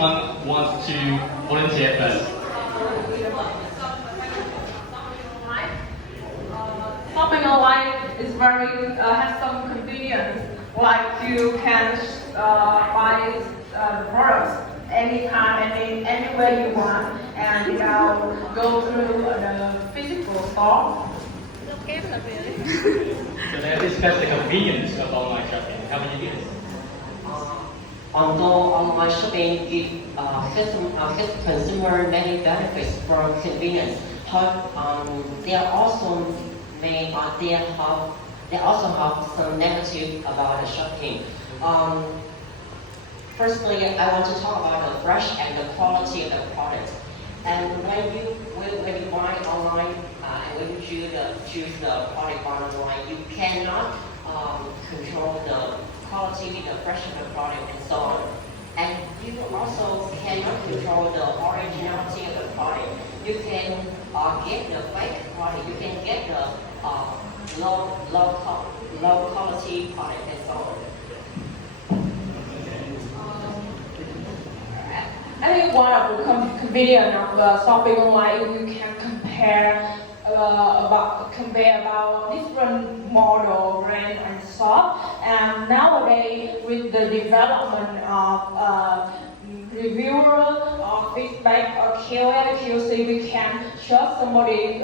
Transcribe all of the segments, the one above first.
someone wants to volunteer first? Shopping online is very has some convenience. Like you can buy the products anytime, anywhere you want, and without go through the physical store. So let's discuss the convenience of online shopping. How would you do this? Although online shopping gives consumer many benefits for convenience, they also have some negative about the shopping. Firstly, I want to talk about the fresh and the quality of the products. And when you buy online and when you choose the product online, you cannot control the quality, the fresh of the product, and so on. And you also cannot control the originality of the product. You can get the fake product. You can get the low quality product, and so on. I think one of the convenience of shopping online, you can compare about different model, brand, and shop. And nowadays, with the development of reviewer or feedback or KOL, QC, we can show somebody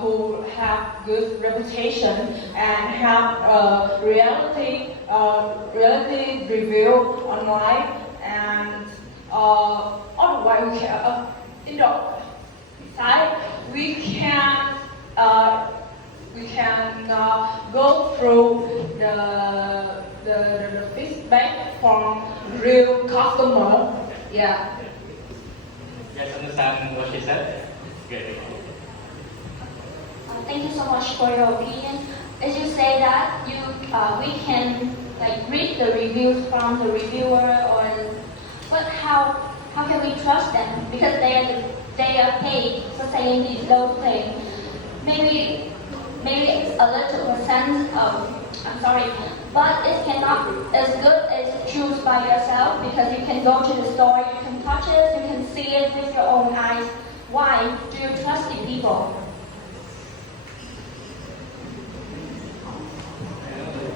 who have good reputation and have reality review online. And otherwise, we can in the side we can go through the feedback from real customer. Yeah. You guys understand what she said? Good. Thank you so much for your opinion. As you say that we can like read the reviews from the reviewer, but how can we trust them? Because they are paid for saying those things. Maybe a little percent. I'm sorry, but it cannot as good as choose by yourself, because you can go to the store, you can touch it, you can see it with your own eyes. Why do you trust the people?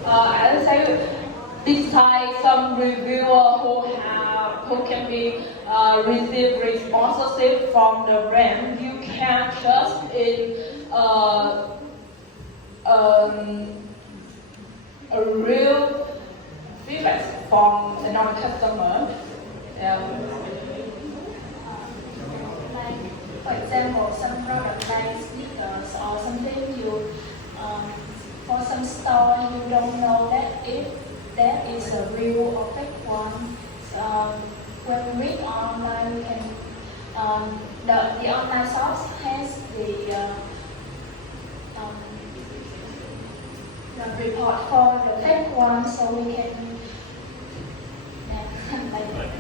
I would say beside some reviewer who can be receive sponsorship from the brand, you can trust in a real feedback from another customer. Like, for example, some product like sneakers or something, for some store you don't know that if that is a real or fake one. When we read online, we can the online source has the report for the fake one, so we can like.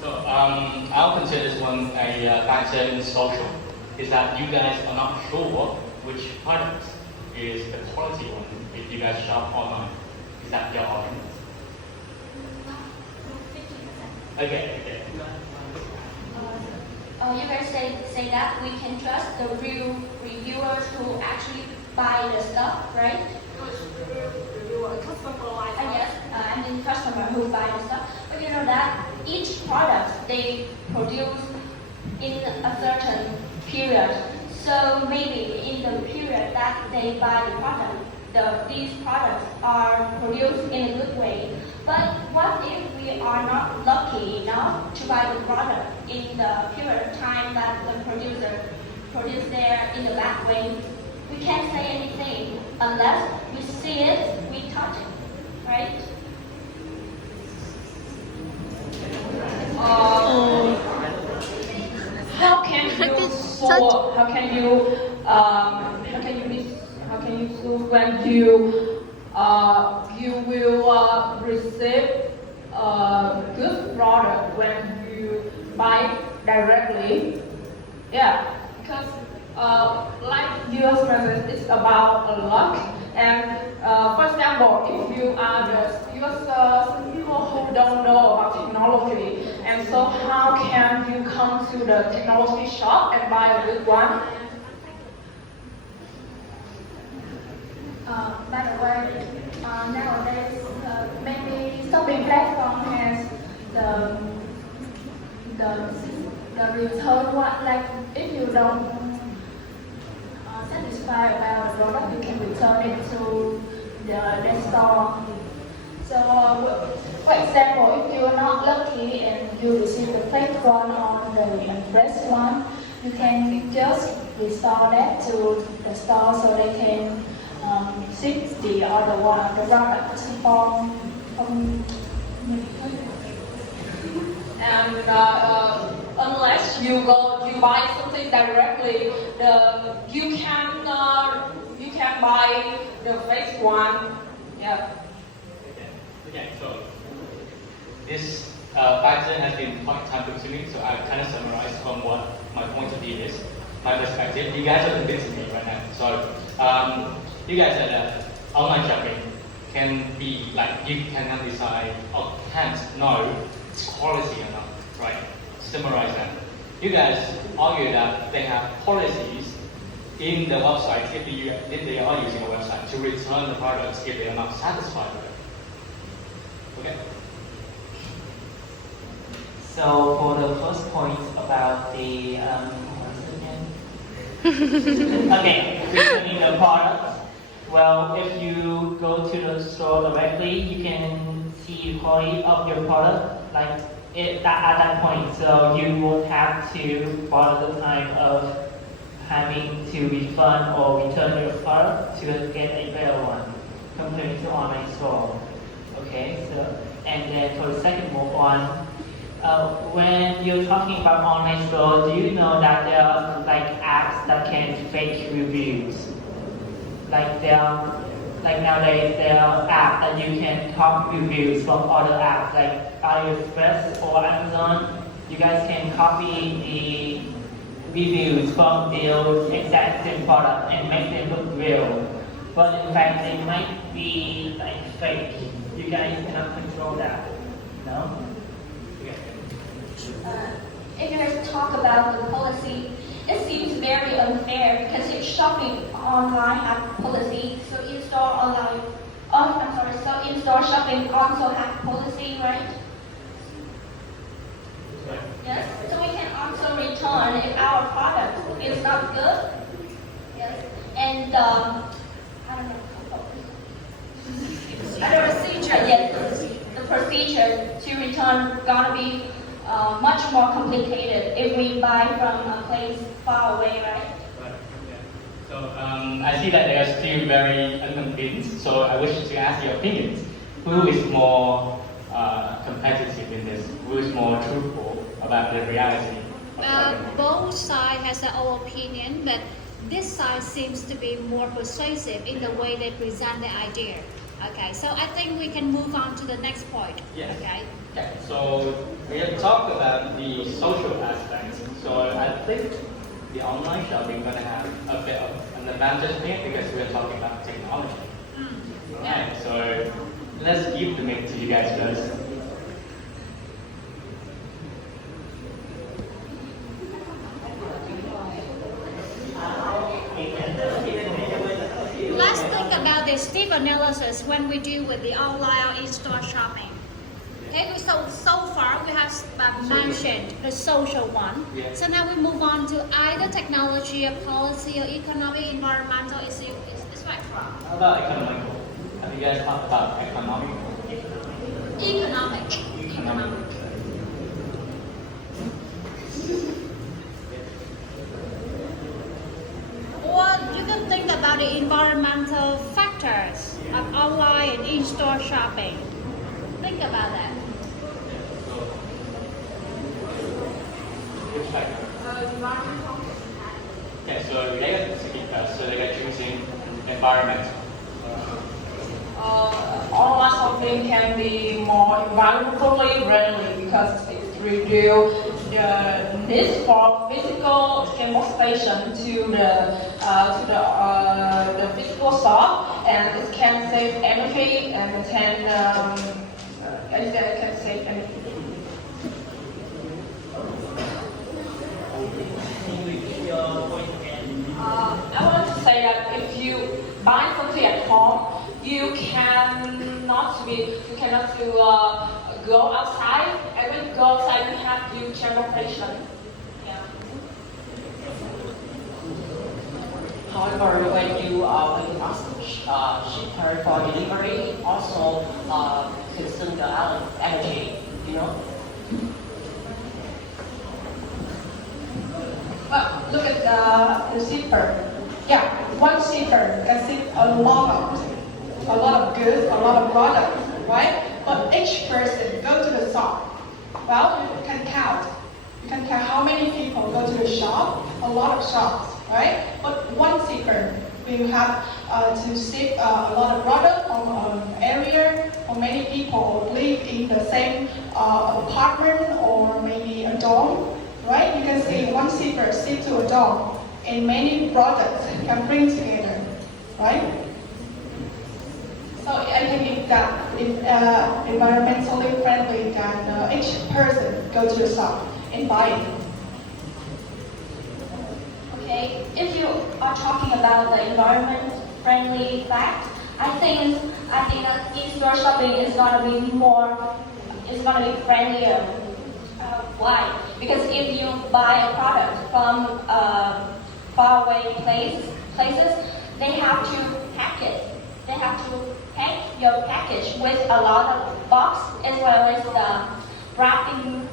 So I'll consider this one a factor in social, is that you guys are not sure which product is the quality one if you guys shop online. Is that your argument? Okay. You guys say that we can trust the real reviewers who actually buy the stuff, right? Yes, I mean customer who buy the stuff. But you know that each product they produce in a certain period. So maybe in the period that they buy the product, these products are produced in a good way. But what if we are not lucky enough to buy the product in the period of time that the producer produced there in a bad way? We can't say anything unless we see it, we touch it, right? How can you solve? How can you solve when you will receive a good product when you buy directly? Yeah, because like US message, it's about luck. And for example, if you are some people who don't know about technology And so how can you come to the technology shop and buy a good one? By the way, nowadays many shopping platform has the the return one. Like if you don't satisfied about the product, you can return it to the store. So, for example, if you are not lucky and you receive the fake one or the fresh one, you can just restore that to the store so they can ship the other one, the product from And unless you buy something directly, you can buy the fake one. Yeah. Okay, so this pattern has been quite time consuming, so I've kind of summarized from what my point of view is, my perspective. You guys are convincing me right now. So you guys said that online shopping can be like you cannot decide or can't know its quality or not, right? Summarize that. You guys argue that they have policies in the website if they are using a website to return the products if they are not satisfied with it. Okay. So for the first point about the okay, returning the product. Well, if you go to the store directly, you can see the quality of your product like at that point. So you won't have to bother the time of having to refund or return your product to get a better one compared to online store. Okay, so and then for the second one, when you're talking about online store, do you know that there are like apps that can fake reviews? Like nowadays there are apps that you can copy reviews from other apps like AliExpress or Amazon. You guys can copy the reviews from the exact same product and make them look real. But in fact they might be like fake. You guys cannot control that. No? if you guys talk about the policy, it seems very unfair because if shopping online have policy, so in-store online, so in-store shopping also have policy, right? Right. Yes. So we can also return if our product is not good. Yes. And I don't know. The procedure, yes, the procedure to return gonna be much more complicated if we buy from a place far away, right? Right. Yeah. So I see that they are still very unconvinced. So I wish to ask your opinions. Who is more competitive in this? Who is more truthful about the reality? Both sides has their own opinion, but this side seems to be more persuasive in the way they present the idea. Okay, so I think we can move on to the next point. Yes. Okay. Okay, so we have talked about the social aspects. So I think the online shopping gonna have a bit of an advantage here because we're talking about technology. Right. So let's give the mic to you guys first. Let's think about this deep analysis when we deal with the online or in-store shopping. Okay, so far we have mentioned the social one. Yeah. So now we move on to either technology or policy or economic, environmental issue. It's right from. How about economical? Have you guys talked about economic? Economic. Or you can think about the environmental factors of online and in-store shopping. Think about that. Which factor? Environmental. Okay, so they are choosing environment. Online shopping can be more environmentally friendly because it reduces the need for physical transportation to the physical shop, and it can save energy and it can save energy. cannot to go outside. And when you go outside, you have to check location. Yeah. However, when you ask shipper for delivery, also consume the energy, you know. Well, look at the shipper. Yeah, one shipper can ship a lot of goods, a lot of products, right? But each person go to the shop. Well, you can count. You can count how many people go to the shop. A lot of shops, right? But one shipper will have to ship a lot of product from an area, or many people live in the same apartment or maybe a dorm. Right? You can see one shipper ship to a dorm, and many products can bring together, right? So I think that it's environmentally friendly that each person go to the shop and buy it. Okay, if you are talking about the environment-friendly fact, I think that in-store shopping is gonna be friendlier. Why? Because if you buy a product from faraway places, they have to pack it. They have to pack your package with a lot of box as well as the wrapping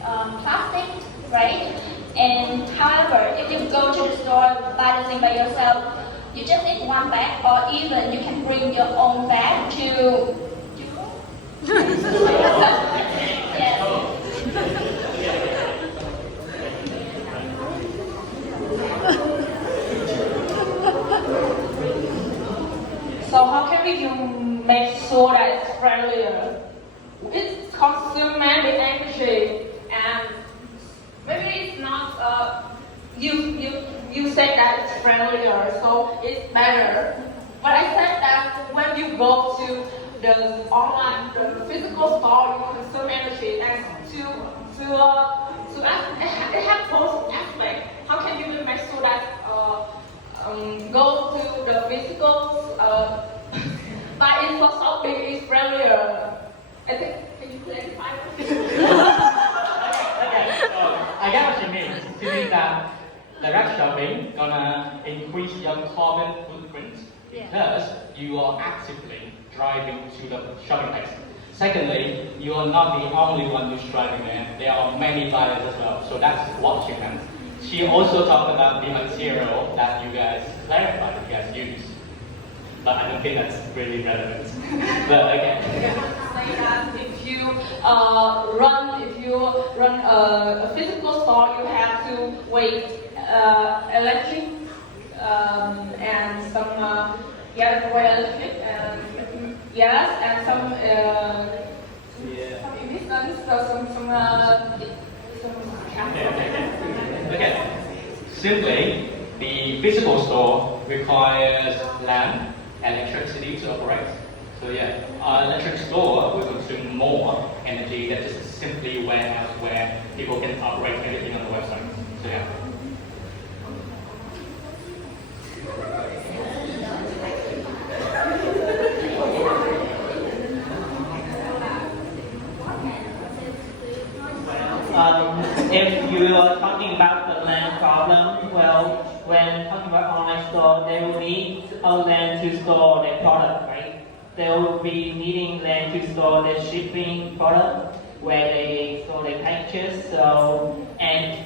plastic, right? And however, if you go to the store buy the thing by yourself, you just need one bag, or even you can bring your own bag to. Yes. So how can we make sure that it's friendlier? It consumes many energy, and maybe it's not. You said that it's friendlier, so it's better. But I said that when you go to the online, the physical store, you consume energy, and it has both aspects. How can you make sure that go to the physical buy in for shopping is friendlier? I think, can you clarify? Okay, so I get what you mean. To mean that direct shopping gonna increase your carbon footprint because you are actively driving to the shopping place. Secondly, you are not the only one who's driving there. There are many buyers as well. So that's what she meant. She also talked about the material that you guys clarified, you guys use. But I don't think that's really relevant. But okay. Say that if you run a physical store, you have to wait electric and some electric and yes, and some emissions, Okay. Simply, the physical store requires land and electricity to operate. So yeah, our electric store will consume more energy than just simply a warehouse where people can operate everything on the website. So yeah. If you are talking about the land problem, well, when talking about online store, they will need a land to store their product, right? They will be needing land to store their shipping product, where they store their packages. So, and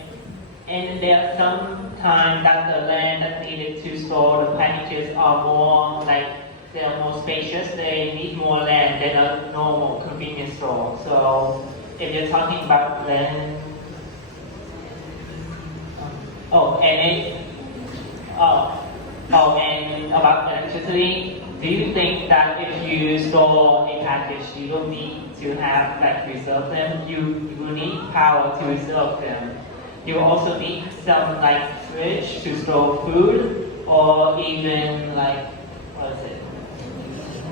there are some times that the land that needed to store the packages are more like they're more spacious. They need more land than a normal convenience store. So, if you're talking about land. And about electricity, do you think that if you store a package, you don't need to have like reserve them? You will need power to reserve them. You will also need some like fridge to store food, or even like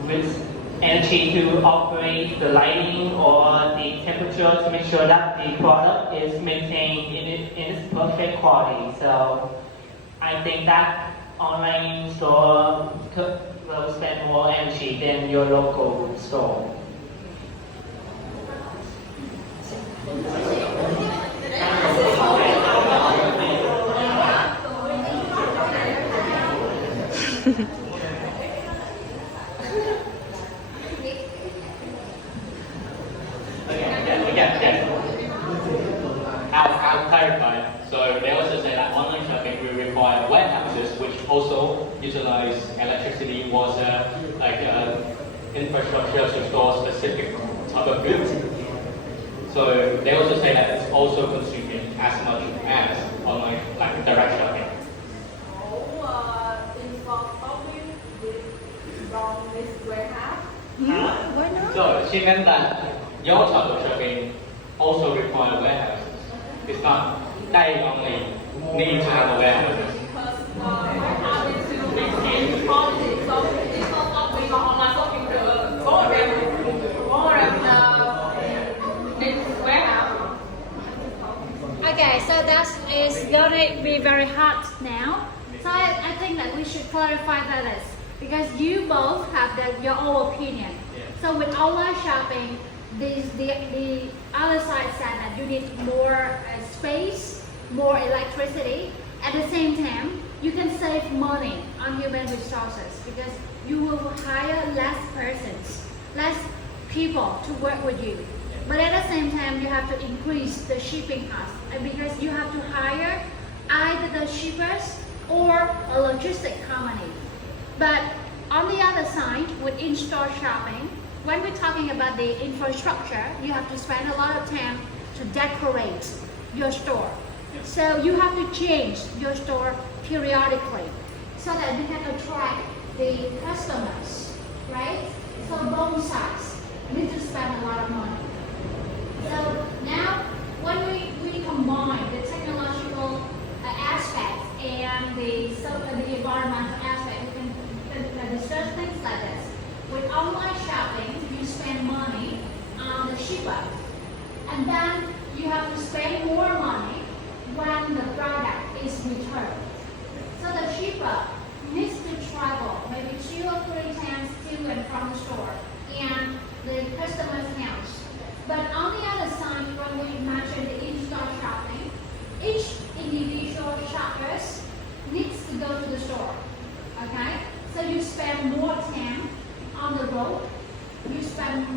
with energy to operate the lighting or the temperature to make sure that the product is maintained in its perfect quality. So I think that online store will spend more energy than your local store. clarify. So they also say that online shopping will require warehouses, which also utilize electricity, water, like infrastructure to store specific type of goods. So they also say that it's also consuming as much as online, like direct shopping. Install shopping from this warehouse. Why not? So she meant that your type of shopping also require warehouses. It's not they only need to have a warehouse. Because warehouse is to maintain quality. So install shopping or online shopping go around this warehouse. Okay, so that is gonna be very hard now. So I think that we should clarify that because you both have your own opinion. So with online shopping, the other side said that you need more space, more electricity. At the same time, you can save money on human resources because you will hire less persons, less people to work with you. But at the same time, you have to increase the shipping cost because you have to hire either the shippers or a logistic company. But on the other side, with in-store shopping, when we're talking about the infrastructure, you have to spend a lot of time to decorate your store. So you have to change your store periodically so that you can attract the customers, right? So both sides need to spend a lot of money. So now, when we combine the technological aspect and the environmental aspect, we can discuss things like this. With online shopping, you spend money on the shipper, and then you have to spend more money when the product is returned. So the shipper needs to travel maybe 2 or 3 times to and from the store and the customer's house. But on the other side, when we mention the in-store shopping, each individual shoppers needs to go to the store. Okay? So you spend more time on the road, you spend